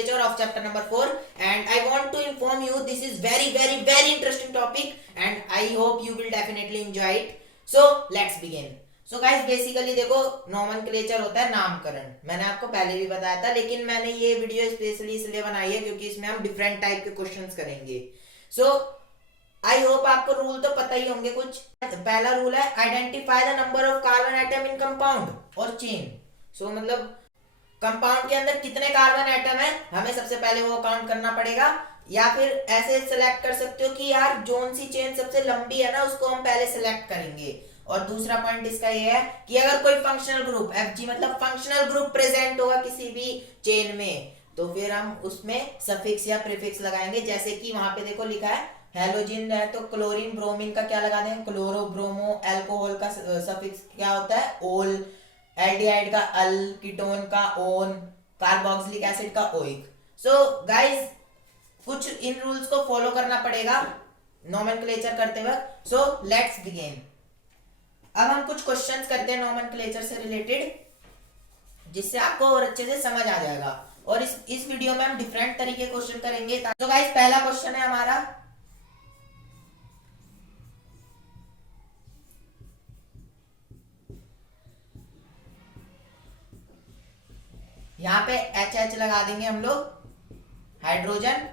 nomenclature of chapter number 4, and I want to inform you this is very interesting topic and I hope you will definitely enjoy it. So let's begin. So guys basically देखो nomenclature होता है नामकरण। मैंने आपको पहले भी बताया था, लेकिन मैंने ये वीडियो स्पेशली इसलिए बनाई है क्योंकि इसमें हम डिफरेंट टाइप के क्वेश्चंस करेंगे। सो आई होप आपको रूल तो पता ही होंगे कुछ। पहला रूल है identify the number of carbon atom in compound और चेन। सो मतलब कंपाउंड के अंदर कितने कार्बन एटम है हमें सबसे पहले वो काउंट करना पड़ेगा, या फिर ऐसे सिलेक्ट कर सकते हो कि यार जोन सी चेन सबसे लंबी है ना उसको हम पहले सिलेक्ट करेंगे। और दूसरा पॉइंट इसका ये है कि अगर कोई फंक्शनल ग्रुप Fg मतलब फंक्शनल ग्रुप प्रेजेंट होगा किसी भी चेन में तो फिर हम उसमें सफिक्स या प्रीफिक्स लगाएंगे। जैसे कि वहां पे देखो लिखा है हेलोजिन है तो क्लोरीन ब्रोमीन का क्या लगा देंगे क्लोरो ब्रोमो। एल्कोहल का सफिक्स क्या होता है ओल। एल्डिहाइड का अल, कीटोन का ओन, कार्बोक्सिलिक एसिड का ओइक। सो गाइस कुछ इन रूल्स को फॉलो करना पड़ेगा नोमेनक्लेचर करते वक्त। सो लेट्स बिगिन। अब हम कुछ क्वेश्चंस करते हैं नोमेनक्लेचर से रिलेटेड जिससे आपको और अच्छे से समझ आ जाएगा। और इस वीडियो में हम डिफरेंट तरीके क्वेश्चन करेंगे। तो गाइस पहला क्वेश्चन है हमारा, यहां पे HH लगा देंगे हम लोग हाइड्रोजन।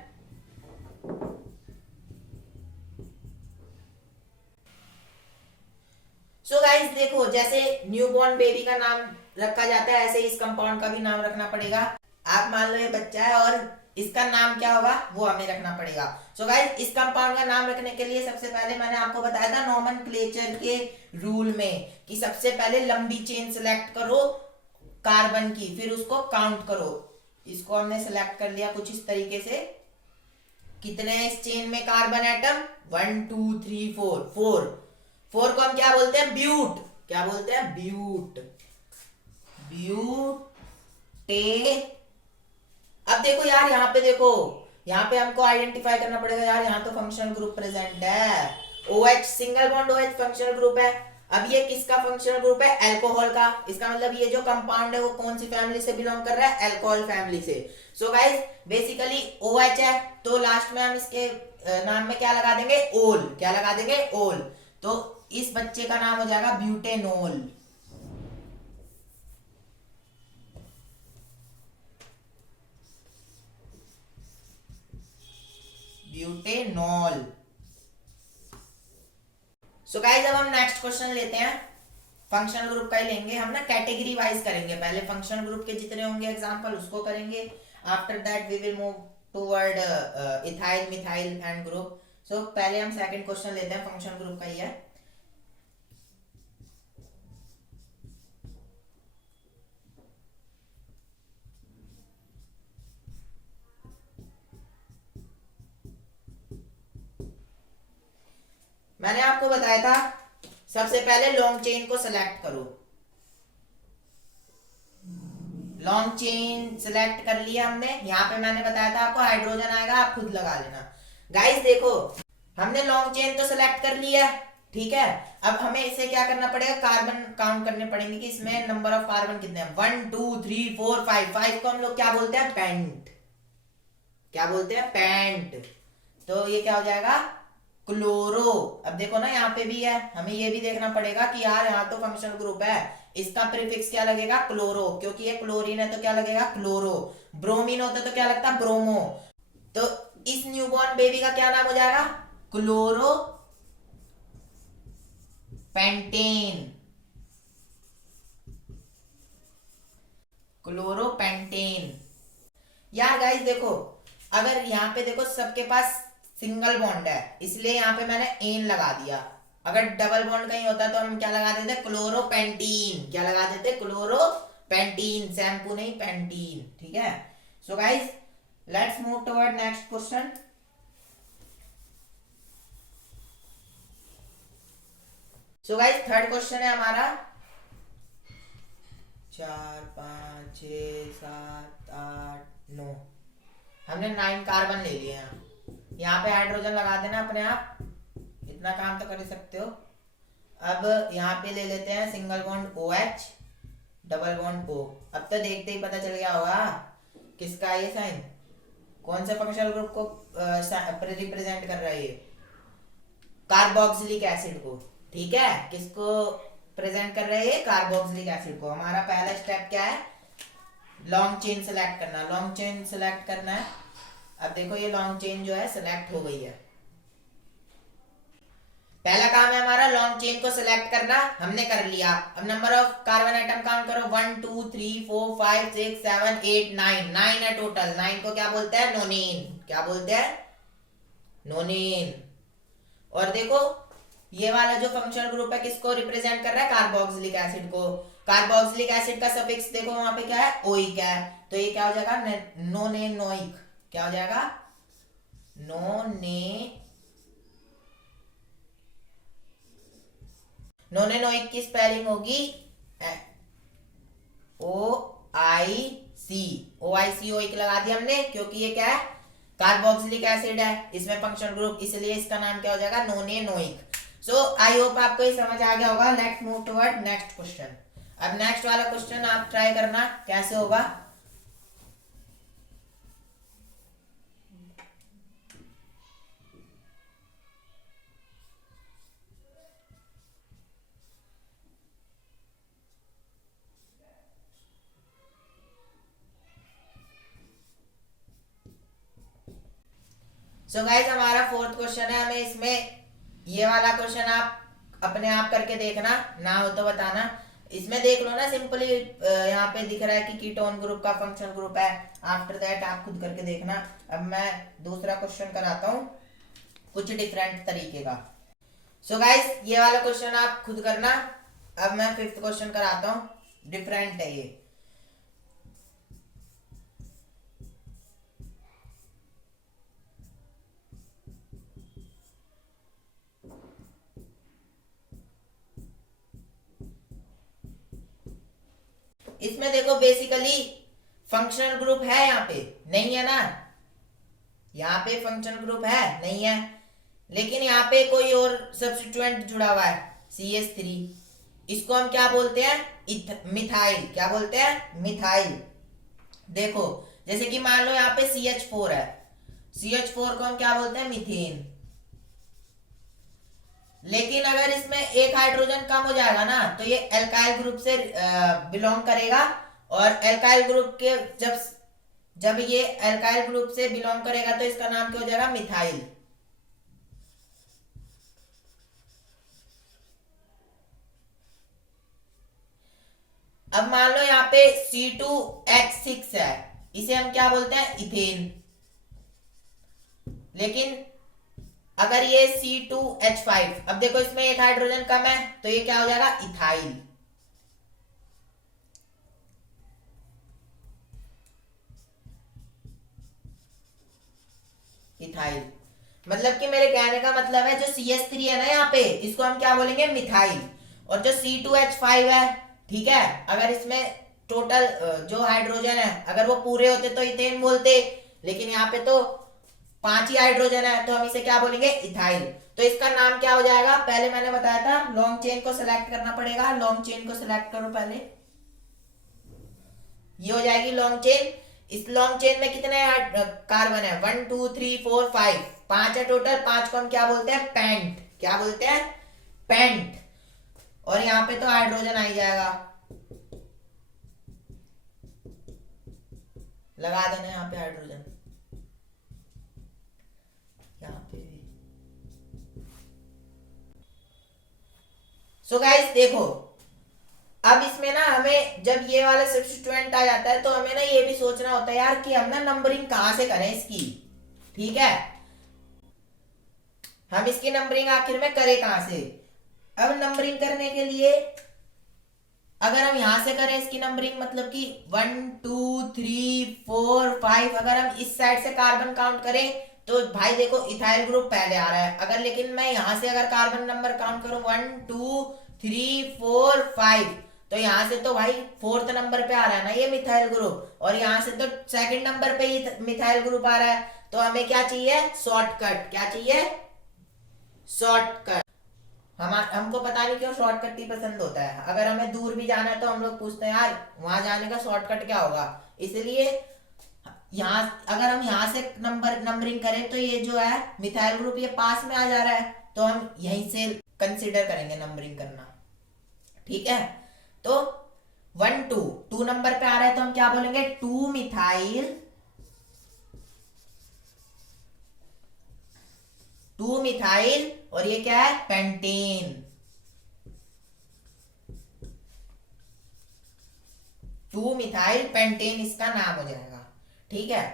सो गाइस देखो जैसे न्यूबॉर्न बेबी का नाम रखा जाता है ऐसे इस कंपाउंड का भी नाम रखना पड़ेगा। आप मान लो ये बच्चा है और इसका नाम क्या होगा वो हमें रखना पड़ेगा। सो गाइस इस कंपाउंड का नाम रखने के लिए सबसे पहले मैंने आपको बताया था नोमेनक्लेचर के रूल में कि सबसे पहले लंबी चेन सिलेक्ट करो कार्बन की, फिर उसको काउंट करो। इसको हमने सिलेक्ट कर लिया कुछ इस तरीके से। कितने हैं इस चेन में कार्बन एटम 1 2 3 4 4 को हम क्या बोलते हैं ब्यूट। क्या बोलते हैं ब्यूट, ब्यूटे। अब देखो यार यहाँ पे देखो यहाँ पे हमको आइडेंटिफाई करना पड़ेगा यार यहाँ तो फंक्शनल ग्रुप प्रेजेंट है। OH single bond OH functional group है। अब ये किसका फंक्शनल ग्रुप है अल्कोहल का। इसका मतलब ये जो कंपाउंड है वो कौन सी फैमिली से बिलोंग कर रहा है अल्कोहल फैमिली से। सो गाइस बेसिकली OH है तो लास्ट में हम इसके नाम में क्या लगा देंगे ओल। क्या लगा देंगे ओल। तो इस बच्चे का नाम हो जाएगा ब्यूटेनॉल। ब्यूटेनॉल। सो गाइस अब हम नेक्स्ट क्वेश्चन लेते हैं। फंक्शनल ग्रुप का ही लेंगे हम ना, कैटेगरी वाइज करेंगे। पहले फंक्शनल ग्रुप के जितने होंगे एग्जांपल उसको करेंगे। After that we will move toward ethyl methyl and group. So पहले हम सेकंड क्वेश्चन लेते हैं, फंक्शनल ग्रुप का ही है। मैंने आपको बताया था सबसे पहले लॉन्ग चेन को सिलेक्ट करो। लॉन्ग चेन सिलेक्ट कर लिया हमने। यहाँ पे मैंने बताया था आपको हाइड्रोजन आएगा, आप खुद लगा लेना। गाइस देखो हमने लॉन्ग चेन तो सिलेक्ट कर लिया, ठीक है। अब हमें इसे क्या करना पड़ेगा कार्बन काउंट करने पड़ेंगे कि इसमें नंबर ऑफ कार्बन कितने हैं 1 2 3 4 5। 5 को हम लोग क्या बोलते हैं पेंट। क्या बोलते हैं पेंट। तो ये क्या हो जाएगा क्लोरो। अब देखो ना यहाँ पे भी है, हमें ये भी देखना पड़ेगा कि यार यहाँ तो फंक्शनल ग्रुप है, इसका प्रीफिक्स क्या लगेगा क्लोरो, क्योंकि ये क्लोरीन है तो क्या लगेगा क्लोरो। ब्रोमीन होता तो क्या लगता ब्रोमो। तो इस न्यूबॉर्न बेबी का क्या नाम हो जाएगा क्लोरो पेंटेन। क्लोरोपेंटेन। यार गाइस देखो अगर यहाँ पे देखो सबके पास सिंगल बॉन्ड है इसलिए यहाँ पे मैंने एन लगा दिया। अगर डबल बॉन्ड कहीं होता तो हम क्या लगा देते क्लोरोपेंटीन। क्या लगा देते क्लोरोपेंटीन, शैम्पू नहीं पेंटीन, ठीक है। So guys let's move toward next question. So guys third question है हमारा 4 5 6 7 8 9। हमने 9 कार्बन ले लिए हैं। यहाँ पे हाइड्रोजन लगा देना अपने आप, इतना काम तो कर ही सकते हो। अब यहाँ पे ले लेते हैं single bond OH double bond O। अब तो देखते ही पता चल गया होगा किसका ये साइन कौन से फंक्शनल ग्रुप को रिप्रेजेंट कर रहा है ये? कार्बोक्सिलिक एसिड को। ठीक है, किसको प्रेजेंट कर रहे हैं? कार्बोक्सिलिक एसिड को। हमारा पहला स्टेप क्या है? लॉन्ग चेन सेलेक्ट करना। लॉन्ग चेन सेलेक्ट करना है। अब देखो ये लॉन्ग चेन जो है सेलेक्ट हो गई है। पहला काम है हमारा लॉन्ग चेन को सिलेक्ट करना, हमने कर लिया। अब number of carbon atom count करो, 1 2 3 4 5 6 7 8 9, 9 है टोटल। 9 को क्या बोलते हैं? नोनीन। क्या बोलते हैं? नोनीन। और देखो ये वाला जो फंक्शनल ग्रुप है किसको रिप्रेजेंट कर रहा है? कार्बोक्सिलिक एसिड को। कार्बोक्सिलिक एसिड का सफिक्स देखो वहां पे क्या है? ओइक है। तो ये क्या हो जाएगा? नोनेनोइक। क्या हो जाएगा? नोनेनोइक की स्पेलिंग होगी OIC। ओइक लगा दिया हमने, क्योंकि ये क्या है? कार्बोक्सिलिक एसिड है, इसमें फंक्शनल ग्रुप, इसलिए इसका नाम क्या हो जाएगा? नोनेनोइक। सो आई होप आपको ये समझ आ गया होगा। Let's move toward next question. अब नेक्स्ट वाला क्वेश्चन आप ट्राई करना कैसे होगा। सो गाइस हमारा फोर्थ क्वेश्चन है। हमें इसमें ये वाला क्वेश्चन आप अपने आप करके देखना, ना हो तो बताना। इसमें देख लो ना, सिंपली यहाँ पे दिख रहा है कि कीटोन ग्रुप का फंक्शनल ग्रुप है। आफ्टर दैट आप खुद करके देखना। अब मैं दूसरा क्वेश्चन कराता हूँ कुछ डिफरेंट तरीके का। सो गाइस ये वाला क्वेश्चन आप खुद करना। अब मैं फिफ्थ क्वेश्चन कराता हूँ, डिफरेंट है ये। इसमें देखो बेसिकली फंक्शनल ग्रुप है, यहाँ पे नहीं है ना? यहाँ पे फंक्शनल ग्रुप है नहीं है, लेकिन यहाँ पे कोई और सब्स्टिट्यूएंट जुड़ा हुआ है CH3। इसको हम क्या बोलते हैं? मिथाइल। क्या बोलते हैं? मिथाइल। देखो जैसे कि मान लो यहाँ पे CH4 है, CH4 को हम क्या बोलते हैं? मीथेन। लेकिन अगर इसमें एक हाइड्रोजन कम हो जाएगा ना, तो ये एल्काइल ग्रुप से बिलोंग करेगा। और एल्काइल ग्रुप के जब जब ये एल्काइल ग्रुप से बिलोंग करेगा तो इसका नाम क्या हो जाएगा? मिथाइल। अब मान लो यहाँ पे C2H6 है, इसे हम क्या बोलते हैं? इथेन। लेकिन अगर ये C2H5, अब देखो इसमें एक हाइड्रोजन कम है, तो ये क्या हो जाएगा? इथाइल। इथाइल। मतलब कि मेरे कहने का मतलब है जो CH3 है ना यहाँ पे, इसको हम क्या बोलेंगे? मिथाइल। और जो C2H5 है, ठीक है, अगर इसमें टोटल जो हाइड्रोजन है अगर वो पूरे होते तो इथेन बोलते, लेकिन यहाँ पे तो 5 ही हाइड्रोजन है, तो हम इसे क्या बोलेंगे? इथाइल। तो इसका नाम क्या हो जाएगा? पहले मैंने बताया था लॉन्ग चेन को सिलेक्ट करना पड़ेगा। लॉन्ग चेन को सिलेक्ट करो पहले, ये हो जाएगी लॉन्ग चेन। इस लॉन्ग चेन में कितने कार्बन है? 1 2 3 4 5, 5 है टोटल। 5 को हम क्या बोलते हैं? पेंट। क्या बोलते हैं? पेंट। और यहाँ पे तो हाइड्रोजन आ ही जाएगा, लगा देना यहाँ पे हाइड्रोजन, यहाँ पे भी। सो गाइस देखो, अब इसमें ना हमें जब ये वाला सब्स्टिट्यूएंट आ जाता है तो हमें ना ये भी सोचना होता है यार कि हम ना नंबरिंग कहां से करें इसकी। ठीक है, हम इसकी नंबरिंग आखिर में करें कहां से? अब नंबरिंग करने के लिए अगर हम यहां से करें इसकी नंबरिंग, मतलब कि 1 2 3 4 5, अगर हम इस साइड से कार्बन काउंट करें तो भाई देखो इथाइल ग्रुप पहले आ रहा है। अगर लेकिन मैं यहां से अगर कार्बन नंबर काउंट करूं 1 2 3 4 5, तो यहां से तो भाई फोर्थ नंबर पे आ रहा है ना ये मिथाइल ग्रुप, और यहां से तो सेकंड नंबर पे ही मिथाइल ग्रुप आ रहा है। तो हमें क्या चाहिए? शॉर्टकट। क्या चाहिए? शॉर्टकट। हमको पता नहीं क्यों शॉर्टकट ही पसंद होता है। अगर हमें दूर भी जाना है तो हम लोग पूछते हैं यार वहां जाने का शॉर्टकट क्या होगा, इसलिए यहाँ अगर हम यहाँ से नंबरिंग करें तो ये जो है मिथाइल ग्रुप ये पास में आ जा रहा है, तो हम यहीं से कंसिडर करेंगे नंबरिंग करना। ठीक है, तो 1 2 2 नंबर पे आ रहा है तो हम क्या बोलेंगे, 2 मिथाइल, 2 मिथाइल, और ये क्या है, पेंटेन। 2 मिथाइल पेंटेन इसका नाम हो जाएगा। ठीक है,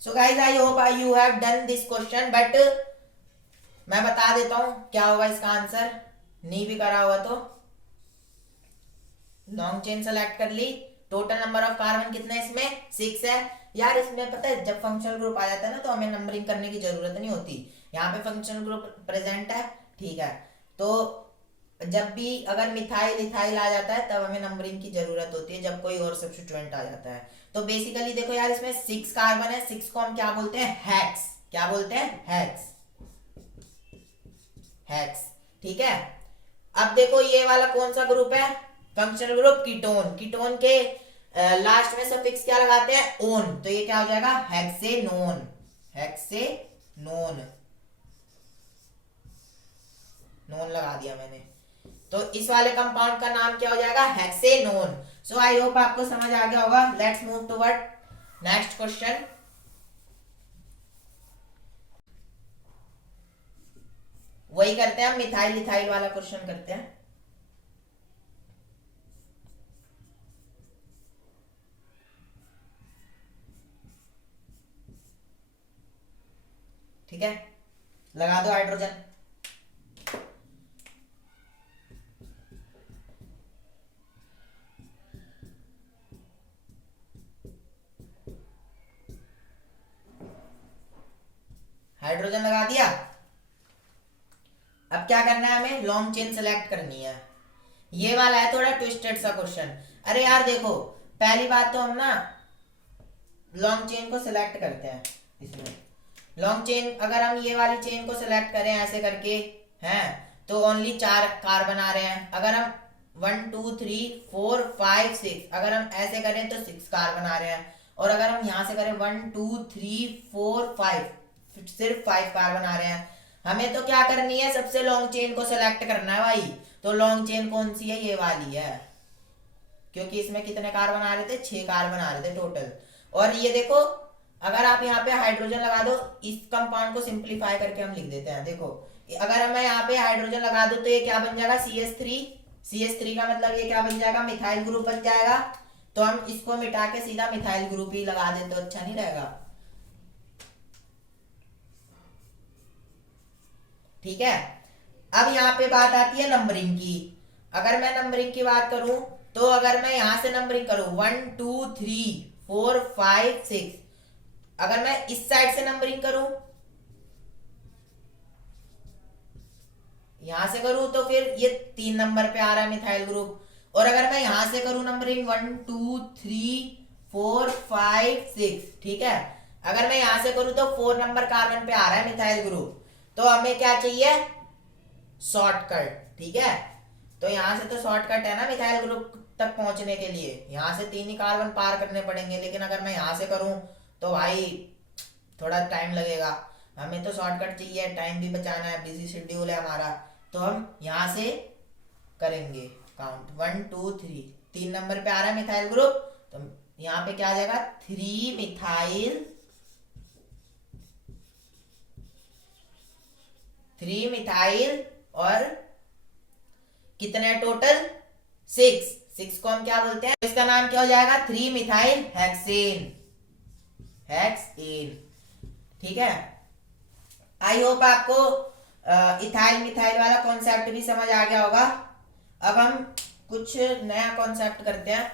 so guys I hope you have done this question, but मैं बता देता हूं क्या होगा इसका आंसर, नहीं भी करा हुआ तो। लॉन्ग चेन सेलेक्ट कर ली, टोटल नंबर ऑफ कार्बन कितना है इसमें, 6 है। यार इसमें पता है जब फंक्शनल ग्रुप आ जाता है ना तो हमें नंबरिंग करने की जरूरत नहीं होती, यहाँ पे फंक्शनल ग्रुप प्रेजेंट है। ठीक है, तो जब भी अगर मिथाइल इथाइल आ जाता है तब हमें नंबरिंग की जरूरत होती है, जब कोई और सब्स्टिट्यूएंट आ जाता है। तो बेसिकली देखो यार इसमें 6 कार्बन है, 6 को हम क्या बोलते हैं, हेक्स। क्या बोलते हैं, हेक्स, हेक्स। ठीक है, अब देखो ये वाला कौन सा ग्रुप है, फंक्शनल ग्रुप कीटोन। कीटोन के लास्ट में सफिक्स क्या लगाते हैं, ओन, तो ये क्या हो जाएगा, हेक्सेनोन, हेक्सेनोन, नोन लगा दिया मैंने। तो इस वाले कंपाउंड का नाम क्या हो जाएगा, हेक्सेनोन। सो आई होप आपको समझ आ गया होगा। Let's move toward next question. वही करते हैं, मिथाइल इथाइल वाला क्वेश्चन करते हैं। ठीक है, लगा दो हाइड्रोजन। हाइड्रोजन लगा दिया। अब क्या करना है, हमें लॉन्ग चेन सेलेक्ट करनी है। ये वाला है थोड़ा ट्विस्टेड सा क्वेश्चन। अरे यार देखो, पहली बात तो हम ना लॉन्ग चेन को सिलेक्ट करते हैं। इसमें लॉन्ग चेन अगर हम ये वाली चेन को सिलेक्ट करें ऐसे करके हैं तो ओनली 4 कार्बन आ रहे हैं। अगर हम 1 2 3 4 5 6 अगर हम ऐसे करें तो 6 कार्बन आ रहे हैं। और अगर हम यहां से करें 1 2 3 4 5 सिर्फ 5 कार्बन आ रहे हैं। हमें तो क्या करनी है, सबसे लॉन्ग चेन को सिलेक्ट करना है भाई। तो लॉन्ग चेन कौन सी है, ये वाली है, क्योंकि इसमें कितने कार्बन आ रहे थे, 6 कार्बन आ रहे थे टोटल। और ये देखो अगर आप यहाँ पे हाइड्रोजन लगा दो, इस कंपाउंड को सिंपलीफाई करके हम लिख देते हैं। देखो अगर मैं यहाँ पे हाइड्रोजन लगा दूं तो ये क्या बन जाएगा, CH3। CH3 का मतलब ये क्या बन जाएगा, मिथाइल ग्रुप बन जाएगा। तो हम इसको मिटा के सीधा मिथाइल ग्रुप ही लगा दें तो अच्छा नहीं रहेगा। ठीक है, अब यहाँ पे बात आती है नंबरिंग की। अगर मैं नंबरिंग की बात करूं तो अगर मैं यहां से नंबरिंग करूं 1 2 3 4 5 6, अगर मैं इस साइड से नंबरिंग करूं, यहां से करूं तो फिर ये 3 नंबर पे आ रहा है मिथाइल ग्रुप। और अगर मैं यहां से करूं नंबरिंग 1 2 3 4 5 6, ठीक है, अगर मैं यहां से करूं तो 4 नंबर कार्बन पे आ रहा है मिथाइल ग्रुप। तो हमें क्या चाहिए, शॉर्टकट। ठीक है, तो यहां से तो शॉर्टकट है ना मिथाइल ग्रुप तक पहुंचने के लिए, यहां से 3 ही कार्बन पार करने पड़ेंगे। लेकिन अगर मैं यहां से करूं तो भाई थोड़ा टाइम लगेगा। हमें तो शॉर्टकट चाहिए, टाइम भी बचाना है, बिजी शेड्यूल है हमारा। तो हम यहां से करेंगे काउंट 1 2 3, 3 नंबर पे आ रहा है मिथाइल ग्रुप। तो यहाँ पे क्या आ जाएगा, 3 मिथाइल, 3 मिथाइल और कितने टोटल, 6। 6 को हम क्या बोलते हैं, इसका नाम क्या हो जाएगा, 3 मिथाइल हेक्सेन, हेक्सेन। ठीक है, आई होप आपको इथाइल मिथाइल वाला कॉन्सेप्ट भी समझ आ गया होगा। अब हम कुछ नया कॉन्सेप्ट करते हैं,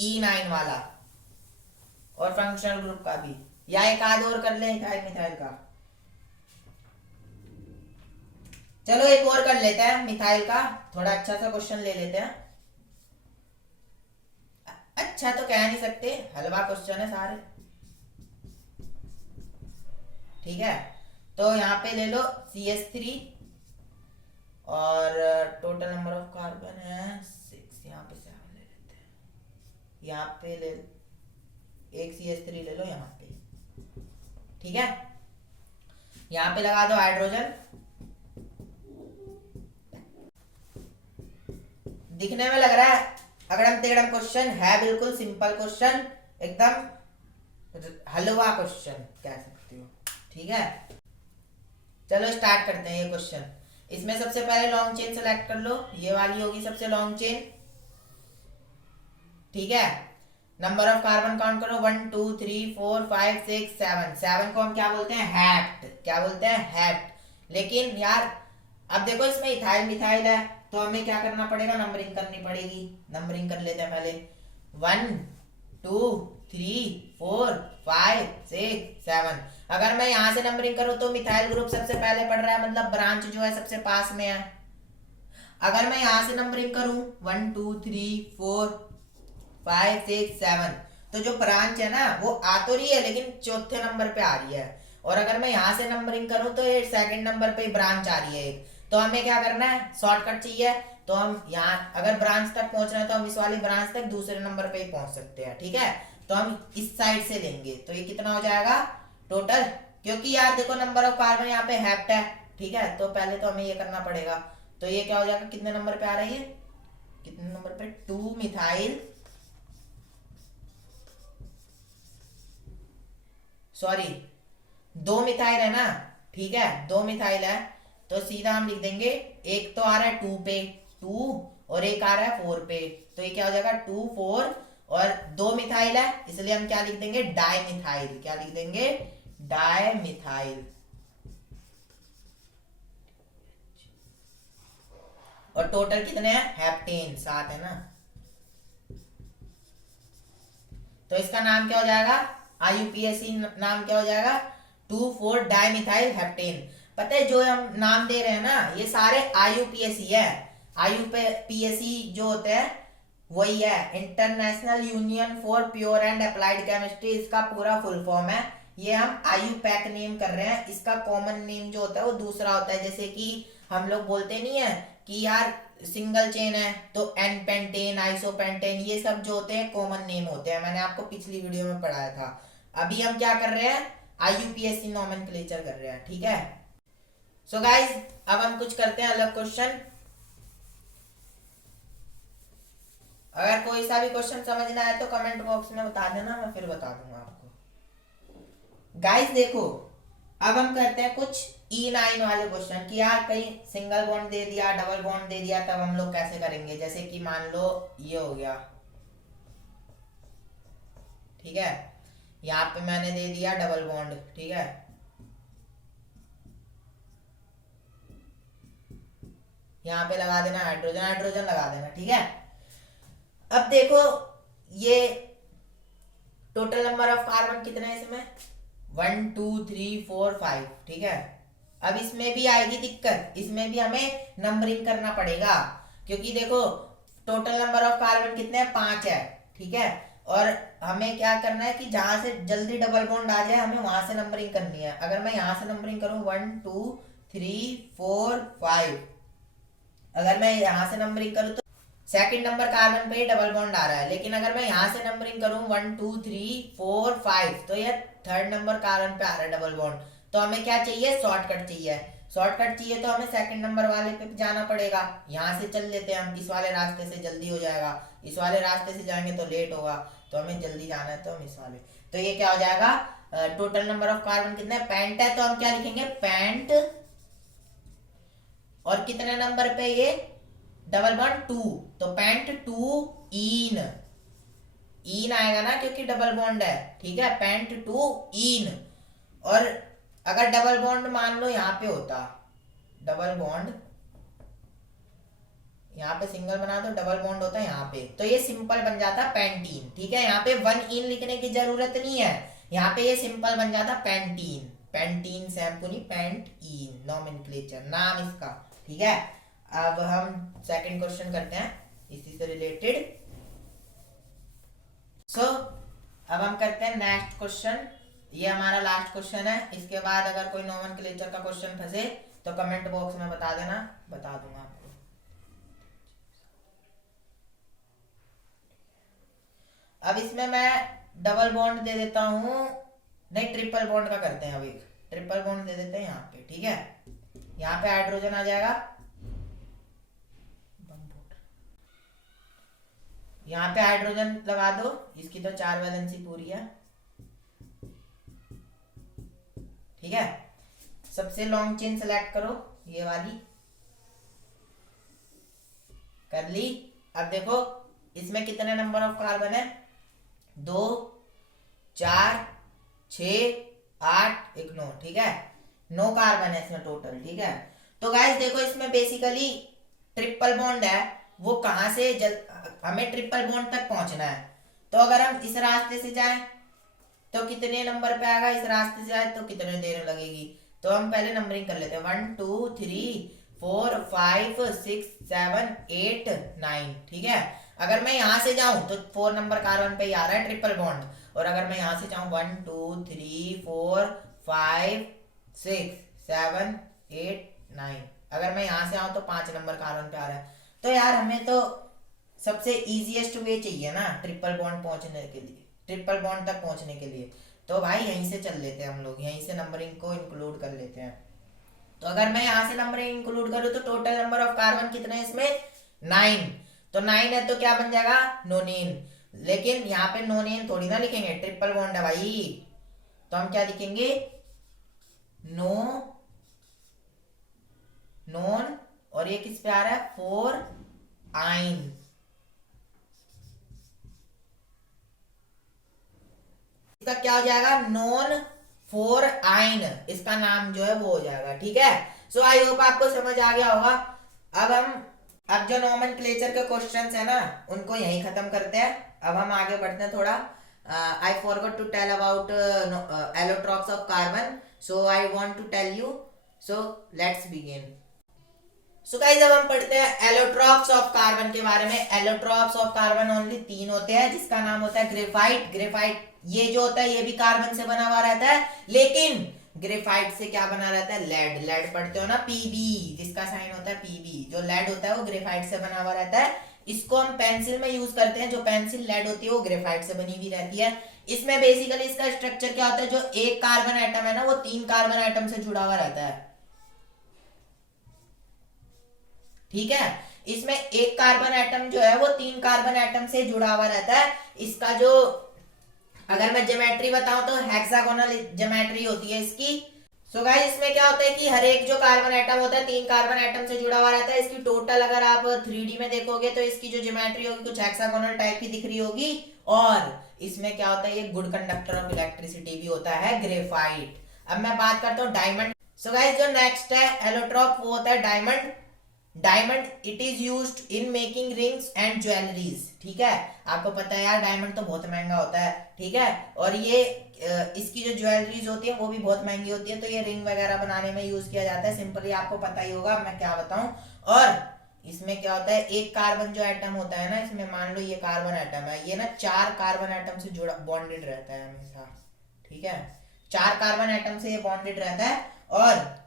E9 वाला और फंक्शनल ग्रुप का भी, या एक आध और कर लें इथाइल मिथाइल का। चलो एक और कर लेते हैं मिथाइल का, थोड़ा अच्छा सा क्वेश्चन ले लेते हैं। अच्छा तो कह नहीं सकते, हलवा क्वेश्चन है सारे। ठीक है, तो यहाँ पे ले लो CH3 और टोटल नंबर ऑफ कार्बन है 6, यहाँ पे 7 ले लेते हैं, यहाँ पे ले एक CH3 ले लो यहाँ पे, ठीक है। यहाँ पे लगा दो हाइड्रोजन, दिखने में लग रहा है अगड़म तिगड़म क्वेश्चन है, बिल्कुल सिंपल क्वेश्चन, एकदम हलवा क्वेश्चन कह सकते हो, ठीक है। चलो स्टार्ट करते हैं ये क्वेश्चन। इसमें सबसे पहले लॉन्ग चेन सेलेक्ट कर लो, ये वाली होगी सबसे लॉन्ग चेन, ठीक है। नंबर ऑफ कार्बन काउंट करो 1 2 3 4 5 6 7। 7 को हम क्या बोलते हैं, हेप्ट, क्या बोलते हैं, हेप्ट। लेकिन यार अब देखो इसमें इथाइल मिथाइल है, तो हमें क्या करना पड़ेगा, नंबरिंग करनी पड़ेगी। नंबरिंग कर लेते हैं पहले, 1 2 3 4 5 6 7। अगर मैं यहाँ से नंबरिंग करूँ तो मिथाइल ग्रुप सबसे पहले पड़ रहा है, मतलब ब्रांच जो है सबसे पास में है। अगर मैं यहाँ से नंबरिंग करूँ 1 2 3 4 5 6 7, तो जो ब्रांच है ना वो आ तो रही है लेकिन चौथे नंबर पे आ रही है। और अगर मैं यहाँ से नंबरिंग करूँ तो ये सेकंड नंबर पे ब्रांच आ रही है एक। तो हमें क्या करना है, शॉर्टकट चाहिए, तो हम यहाँ अगर ब्रांच तक पहुंचना है तो हम इस वाली ब्रांच तक दूसरे नंबर पे ही पहुंच सकते हैं, ठीक है। तो हम इस साइड से लेंगे, तो ये कितना हो जाएगा टोटल, क्योंकि यार देखो नंबर ऑफ कार्बन यहाँ पे हेप्ट है, ठीक है। तो पहले तो हमें ये करना पड़ेगा, तो ये क्या हो जाएगा, कितने नंबर पे आ रही है, कितने नंबर पे, 2 मिथाइल, सॉरी 2 मिथाइल है ना, ठीक है, 2 मिथाइल है। तो सीधा हम लिख देंगे, एक तो आ रहा है 2 पे 2 और एक आ रहा है 4 पे, तो ये क्या हो जाएगा 2 4 और 2 मिथाइल है, इसलिए हम क्या लिख देंगे, डाई मिथाइल, क्या लिख देंगे, डाई मिथाइल। और टोटल कितने हैं, हेप्टेन 7 है ना, तो इसका नाम क्या हो जाएगा, IUPAC नाम क्या हो जाएगा, 2,4 डाइमिथाइल हेप्टेन। पता है जो हम नाम दे रहे हैं ना ये सारे IUPAC है। IUPAC जो होते हैं वही है, international union for pure and applied chemistry, इसका पूरा फुल फॉर्म है। ये हम IUPAC नेम कर रहे हैं, इसका कॉमन नेम जो होता है वो दूसरा होता है। जैसे कि हम लोग बोलते नहीं है कि यार सिंगल चेन है तो एन पेंटेन, आइसोपेंटेन, ये सब जो होते हैं कॉमन नेम होते हैं, मैंने आपको पिछली वीडियो में पढ़ाया था। अभी हम क्या कर रहे हैं, IUPAC नोमेनक्लेचर कर रहे हैं, ठीक है। सो गाइज अब हम कुछ करते हैं अलग क्वेश्चन। अगर कोई सा भी क्वेश्चन समझ ना आए तो कमेंट बॉक्स में बता देना, मैं फिर बता दूंगा आपको। गाइज देखो अब हम करते हैं कुछ E9 वाले क्वेश्चन कि यार कहीं सिंगल बॉन्ड दे दिया, डबल बॉन्ड दे दिया, तब हम लोग कैसे करेंगे। जैसे कि मान लो ये हो गया, ठीक है, यहाँ पे मैंने दे दिया डबल बॉन्ड, ठीक है, यहाँ पे लगा देना हाइड्रोजन, हाइड्रोजन लगा देना, ठीक है। अब देखो ये टोटल नंबर ऑफ कार्बन कितने हैं इसमें, 1 2 3 4 5, ठीक है। अब इसमें भी आएगी दिक्कत, इसमें भी हमें नंबरिंग करना पड़ेगा, क्योंकि देखो टोटल नंबर ऑफ कार्बन कितने हैं, 5 है, ठीक है। और हमें क्या करना है कि जहां से जल्दी डबल बॉन्ड आ जाए हमें वहां से नंबरिंग करनी है। अगर मैं यहां से नंबरिंग करूं 1 2 3 4 5, अगर मैं यहां से नंबरिंग करूं तो सेकंड नंबर कार्बन पे ही डबल बॉन्ड आ रहा है। लेकिन अगर मैं यहाँ से नंबरिंग करूँ 1 2 3 4 5, तो ये थर्ड नंबर कार्बन पे आ रहा है डबल बॉन्ड। तो हमें क्या चाहिए, शॉर्टकट चाहिए। शॉर्टकट चाहिए तो हमें सेकंड नंबर वाले पे जाना पड़ेगा। यहाँ से चल लेते हैं हम, इस वाले रास्ते से जल्दी हो जाएगा, इस वाले रास्ते से जाएंगे तो लेट होगा, तो हमें जल्दी जाना है तो हम इस वाले। तो ये क्या हो जाएगा, टोटल नंबर ऑफ कार्बन कितने, पेंट है, तो हम क्या लिखेंगे, पेंट। और कितने नंबर पे ये डबल बॉन्ड 2, तो पेंट 2 इन, इन आएगा ना क्योंकि डबल बॉन्ड है, ठीक है, पेंट 2 इन। और अगर डबल बॉन्ड मान लो यहाँ पे होता, डबल बॉन्ड यहाँ पे सिंगल बना दो, डबल बॉन्ड होता है यहाँ पे, तो ये सिंपल बन जाता पेंटीन, ठीक है। यहाँ पे 1 इन लिखने की जरूरत नहीं है, यहाँ पे ये सिंपल बन जाता पेंटीन। पेंटीन शैम्पू नहीं, पेंट इन नोमेनक्लेचर नाम इसका, ठीक है। अब हम सेकंड क्वेश्चन करते हैं इसी से रिलेटेड। सो अब हम करते हैं नेक्स्ट क्वेश्चन, ये हमारा लास्ट क्वेश्चन है। इसके बाद अगर कोई नोमेनक्लेचर का क्वेश्चन फंसे तो कमेंट बॉक्स में बता देना, बता दूंगा आपको। अब इसमें मैं डबल बॉन्ड दे देता हूं, नहीं ट्रिपल बॉन्ड का करते हैं। अब एक ट्रिपल बॉन्ड दे देते हैं यहाँ पे, ठीक है। यहाँ पे हाइड्रोजन आ जाएगा, यहाँ पे हाइड्रोजन लगा दो, इसकी तो 4 वैलेंसी पूरी है, ठीक है। सबसे लॉन्ग चेन सेलेक्ट करो, ये वाली कर ली। अब देखो इसमें कितने नंबर ऑफ कार्बन है, 2 4 6 8 1 9, ठीक है। 9 कार्बन है इसमें टोटल, ठीक है। तो गाइस देखो इसमें बेसिकली ट्रिपल बॉन्ड है, वो कहां से हमें ट्रिपल बॉन्ड तक पहुंचना है। तो अगर हम इस रास्ते से जाएं तो कितने नंबर पे आएगा, इस रास्ते से आए तो कितने देर लगेगी। तो हम पहले नंबरिंग कर लेते हैं, 1 2 3 4 5 6 7 8 9, ठीक है। अगर मैं यहां से जाऊं तो 4 नंबर कार्बन पे ही आ रहा है ट्रिपल बॉन्ड, और अगर मैं यहां से जाऊं 1 2 3 4 5 6 7 8 9, अगर मैं यहां से आऊं तो 5 नंबर कार्बन पे आ रहा है। तो यार हमें तो सबसे इजीएस्ट वे चाहिए ना ट्रिपल बॉन्ड पहुंचने के लिए, ट्रिपल बॉन्ड तक पहुंचने के लिए। तो भाई यहीं से चल लेते हैं हम लोग, यहीं से नंबरिंग को इंक्लूड कर लेते हैं। तो अगर मैं यहाँ से नंबरिंग इंक्लूड करूँ तो टोटल नंबर ऑफ कार्बन कितने हैं इसमें, 9। तो 9 है तो क्या बन जाएगा, नोनेन। लेकिन यहाँ पे नोनेन थोड़ी ना लिखेंगे, ट्रिपल बॉन्ड है भाई, तो हम क्या लिखेंगे, नो नोन, और ये किस पे आ रहा है, 4 आइन। इसका क्या हो जाएगा, नॉन 4 आइन, इसका नाम जो है वो हो जाएगा, ठीक है। सो आई होप आपको समझ आ गया होगा। अब जो नोमेनक्लेचर के क्वेश्चंस है ना उनको यहीं खत्म करते हैं। अब हम आगे बढ़ते हैं थोड़ा। I forgot to tell about allotropes of carbon, so I want to tell you, so let's begin. So guys अब हम पढ़ते हैं एलोट्रॉप्स ऑफ कार्बन के बारे में। एलोट्रॉप्स ऑफ कार्बन ओनली 3 होते हैं, जिसका नाम होता है ग्रेफाइट। ग्रेफाइट ये जो होता है ये भी कार्बन से बना हुआ रहता है, लेकिन ग्रेफाइट से क्या बना रहता है, लेड। लेड पढ़ते हो ना, पीबी, जिसका साइन होता है पीबी, जो लेड होता है वो ग्रेफाइट से बना हुआ रहता है। इसको हम पेंसिल में यूज करते हैं, जो पेंसिल लेड होती है वो ग्रेफाइट से बनी हुई रहती है। इसमें बेसिकली इसका स्ट्रक्चर क्या होता है, जो एक कार्बन एटम है ना वो 3 कार्बन एटम से जुड़ा हुआ रहता है, ठीक है। इसमें एक कार्बन एटम जो है वो 3 कार्बन एटम से जुड़ा हुआ रहता है। इसका जो अगर मैं ज्योमेट्री बताऊं तो हेक्सागोनल ज्योमेट्री होती है इसकी। सो गाइस इसमें क्या होता है कि हर एक जो कार्बन एटम होता है 3 कार्बन एटम से जुड़ा हुआ रहता है। इसकी टोटल अगर आप 3D में देखोगे तो इसकी जो ज्योमेट्री होगी कुछ हेक्सागोनल टाइप की दिख रही होगी। और इसमें क्या होता है, ये गुड कंडक्टर ऑफ इलेक्ट्रिसिटी भी होता है ग्रेफाइट। अब मैं बात करता हूँ डायमंड। सो गाइस जो नेक्स्ट है एलोट्रॉप वो होता है diamond. Diamond it is used in making rings and jewelleries, ठीक है। आपको पता है यार डायमंड तो बहुत महंगा होता है, ठीक है। और ये इसकी जो ज्वेलरीज होती है वो भी बहुत महंगी होती है, तो ये रिंग वगैरह बनाने में यूज किया जाता है। सिंपली आपको पता ही होगा, मैं क्या बताऊं। और इसमें क्या होता है, एक कार्बन जो एटम होता है ना, इसमें मान लो ये कार्बन एटम है, ये ना 4 कार्बन एटम से जुड़ा बॉन्डेड रहता है हमेशा, ठीक है। 4 कार्बन एटम से ये बॉन्डेड रहता है, और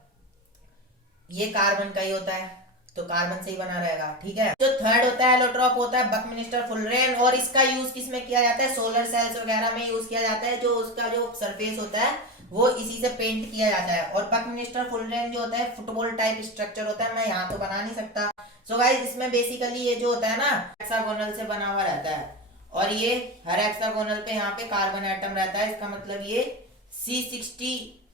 ये कार्बन का ही होता है तो कार्बन से ही बना रहेगा, ठीक है। जो थर्ड होता है एलोट्रॉप होता है बकमिनिस्टर फुलरेन, और इसका यूज किसमें किया जाता है, सोलर सेल्स वगैरह में यूज किया जाता है। जो उसका जो सरफेस होता है वो इसी से पेंट किया जाता है। और बकमिनिस्टर फुलरेन जो होता है फुटबॉल टाइप स्ट्रक्चर होता है, मैं यहाँ तो बना नहीं सकता। सो गाइस इसमें बेसिकली ये जो होता है ना हेक्सागोनल से बना हुआ रहता है, और ये हर हेक्सागोनल पे यहाँ पे कार्बन एटम रहता है। इसका मतलब ये C60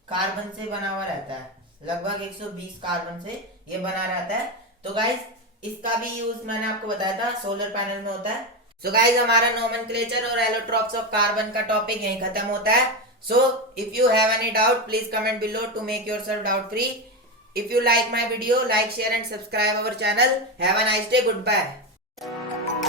कार्बन से बना हुआ रहता है, लगभग 120 कार्बन से ये बना रहता है। तो गाइज इसका भी यूज मैंने आपको बताया था सोलर पैनल में होता है। सो गाइज हमारा नोमेनक्लेचर और एलोट्रॉप्स ऑफ कार्बन का टॉपिक यहीं खत्म होता है। So if you have any doubt please comment below to make yourself doubt free. If you like my video, like, share and subscribe our channel. Have a nice day, good bye.